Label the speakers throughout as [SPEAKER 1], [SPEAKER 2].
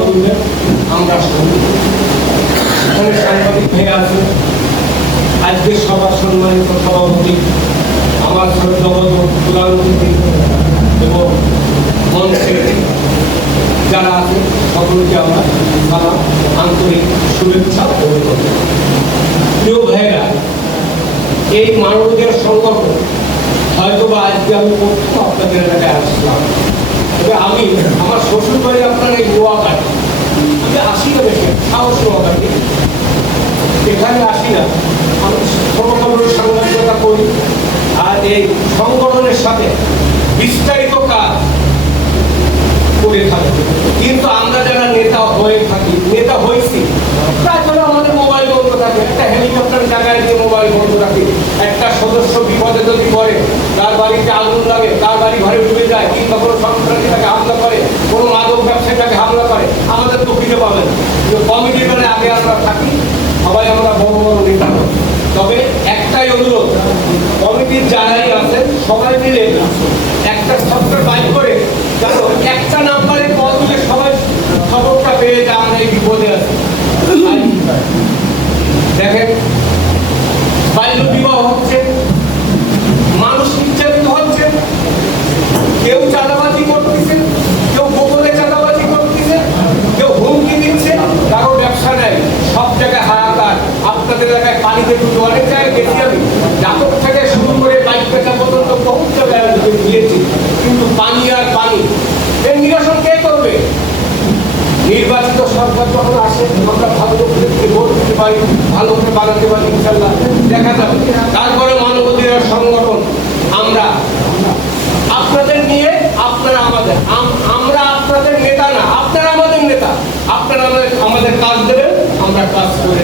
[SPEAKER 1] বলবেন, আমরা শুনি এখানে সাংবাদিক ভাইয়া আছে। আজকে সবার সম্মানিত সভাপতি আমার জগৎ প্রধানমন্ত্রী এবং মঞ্চের যারা আছে, সকলকে আমরা সালাম, আন্তরিক শুভেচ্ছা অভিনন্দন। প্রিয় ভাইয়েরা, এই মানবদের সংগঠন হয়তো বা আজকে আমি প্রথম আপনাদের এলাকায় আসলাম। আমি, আমার শ্বশুর বাড়ি আপনার এই নোয়াঘাট আমি আসি না বেশি সাহস নোয়াঘাটে এখানে আসি না। আমি ছোটখাটো সাংবাদিকতা করি। আর এই সংগঠনের সাথে বিস্তারিত কাজ করে থাকি। কিন্তু আমরা যারা নেতা হয়ে থাকি, নেতা হয়েছি তাছাড়া আমাদের মোবাইল বন্ধ থাকে। একটা হেলিকপ্টার জায়গায় দিয়ে মোবাইল বন্ধ রাখি। একটা সদস্য বিপদে যদি তার বাড়িতে আগুন লাগে, তার বাড়ি ঘরে ডুবে যায়, কিংবা কোনো সন্ত্রাসী তাকে হামলা করে, কোনো মাদক ব্যবসায়ীটাকে হামলা করে, আমাদের তো খুঁজে পাবে না। কমিটি মানে আগে আমরা থাকি, সবাই আমরা বড় বড় নেতা। তবে একটাই অনুরোধ, কমিটির যারাই আছে সবাই মিলে একটা সফটওয়্যার বাইক করে জানো একটা নাম্বারে কল দিলে সবাই খবরটা পেয়ে যায় আমরা এই বিপদে আছি আর দেখেন বাল্য বিবাহ হচ্ছে মানুষ নির্যাতিত হচ্ছে কেউ চাঁদাবাজি করতেছে কেউ গোপনে চাঁদাবাজি করতেছে কেউ হুমকি দিচ্ছে কারও ব্যবসা নেই সব জায়গায় হাহাকার আপনাদের এলাকায় পানিতে দুটো অনেক জায়গায় গেছি আমি জাতক থেকে শুরু করে বাইক পেঁচা পর্যন্ত বহু জায়গায় আমি গিয়েছি কিন্তু পানি আর পানি এর নিরসন কে করবে নির্বাচিত সরকার যখন আসে, আমরা ভালো ভোট দিতে পারি, ভালো করে বানাতে পারি, ইনশাল্লাহ। দেখা যাবে। তারপরে মানবাধিকার সংগঠন, আমরা। আপনাদের নিয়ে আপনারা আমাদের। আমরা আপনাদের নেতা না, আপনারা আমাদের নেতা। আপনারা আমাদের কাজ দেবেন, আমরা কাজ করে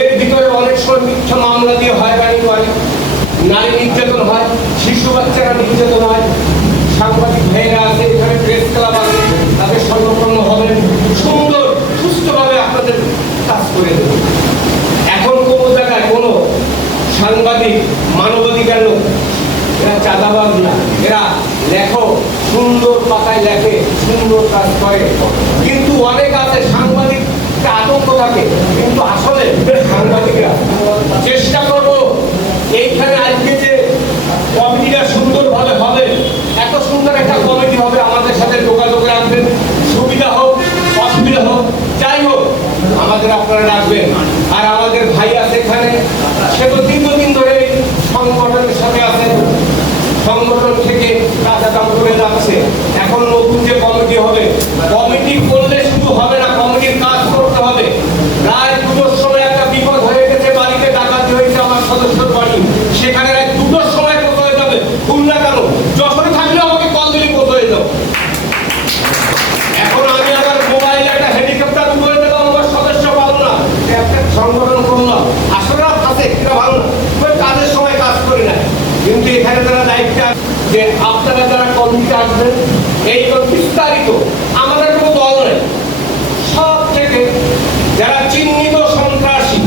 [SPEAKER 1] এর ভিতরে অনেক সময় মিথ্যা মামলা দিয়ে হয়রানি করে, নারী নির্যাতন হয়, শিশু বাচ্চারা নির্যাতন হয়, সাংবাদিক ভাইয়েরা আছে এখানে প্রেস ক্লাব আছে তাদের সংরক্ষণ হবেন সুন্দর সুস্থভাবে আপনাদের কাজ করে দেবেন এখন কোনো জায়গায় কোনো সাংবাদিক মানবাধিকার লোক চাঁদাবাজ না এরা লেখো, সুন্দর পাতায় লেখে, সুন্দর কাজ করে। কিন্তু অনেক আছে সাংবাদিক আতঙ্ক থাকে। কিন্তু আসলে সাংবাদিকরা। চেষ্টা করব এইখানে আজকে যে কমিটিটা সুন্দরভাবে হবে, এত সুন্দর একটা কমিটি হবে, আমাদের সাথে যোগাযোগ রাখবেন। সুবিধা হোক, অসুবিধা হোক, যাই হোক, আমাদের আপনারা রাখবেন আর আমাদের ভাই আছে এখানে, সে তো দীর্ঘদিন ধরে এই সংগঠনের সাথে আছে সংগঠন থেকে কাজা কাম করে যাচ্ছে এখন নতুন যে কমিটি হবে কমিটি করলে শুধু হবে না কমিটির কাজ করতে হবে রায় দুটোর সময় একটা বিপদ হয়ে গেছে বাড়িতে ডাকাতি হয়েছে আমার সদস্যর বাড়ি সেখানে রায় দুটোর সময় কোথায় যাবে? খুলনা কেন যশোরে থাকলে আমাকে কল দিলে কোথায় যাব। এখন আমি মোবাইলে একটা হেলিকপ্টার করে দিলাম আমার সদস্য পাবো না একটা সংগঠন করলাম আসলে আছে এটা ভালো না। কাজের সময় কাজ করি না। কিন্তু এখানে যারা দায়িত্ব যে আপনারা যারা কমিটি আসবেন, এই বিস্তারিত আমাদের কোনো দল নেই সব থেকে যারা চিহ্নিত সন্ত্রাসী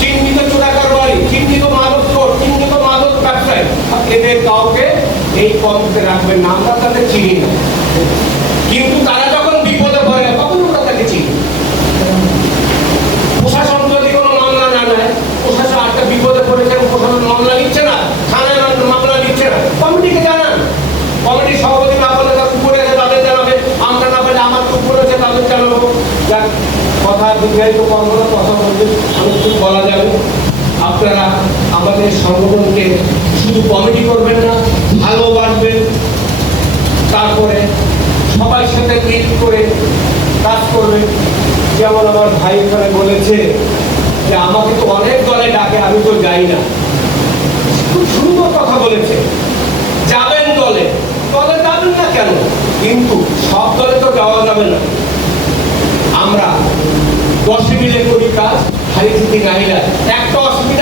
[SPEAKER 1] চিহ্নিত চোরাকারবারি চিহ্নিত মাদক চোর চিহ্নিত মাদক ব্যবসায়ী এদের কাউকে এই কমিটিতে রাখবেন না, আমরা তাদের চিনি না। কিন্তু তারা যখন বিপদে পড়ে, তখন আমরা তাকে চিনি। প্রশাসন যদি কোনো মামলা না নেয়, প্রশাসন একটা বিপদে পড়েছে প্রশাসন মামলা নিচ্ছে না, থানায় মাম- মামলা নিচ্ছে না। কমিটিকে জানান। কমিটির সভাপতি না বলে তার উপরে আছে, তাদের জানাবে। আমরা না বলে আমার উপরে আছে, তাদের জানাব। যাক, কথা দীর্ঘায়িত করব কথা বলতে আমি কিছু বলা যাবে। আপনারা আমাদের সংগঠনকে শুধু কমেডি করবেন না, ভালো ভালোবাসবেন তারপরে সবার সাথে মিল করে কাজ করবেন। যেমন আমার ভাই এখানে বলেছে যে, আমাকে তো অনেক দলে ডাকে, আমি তো যাই না। খুব সুন্দর কথা বলেছে। যাবেন দলে? দলে যাবেন না কেন? কিন্তু সব দলে তো যাওয়া যাবে না। আমরা দশে মিলে করি কাজ হারি জিতি নাহিরা একটা অসুবিধায়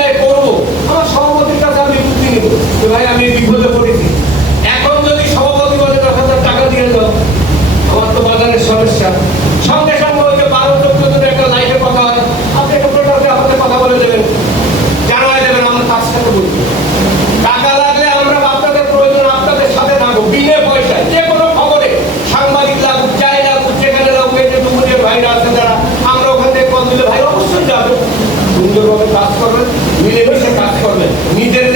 [SPEAKER 1] সুন্দরভাবে কাজ করবেন মিলেমিশে কাজ করবেন। নিজের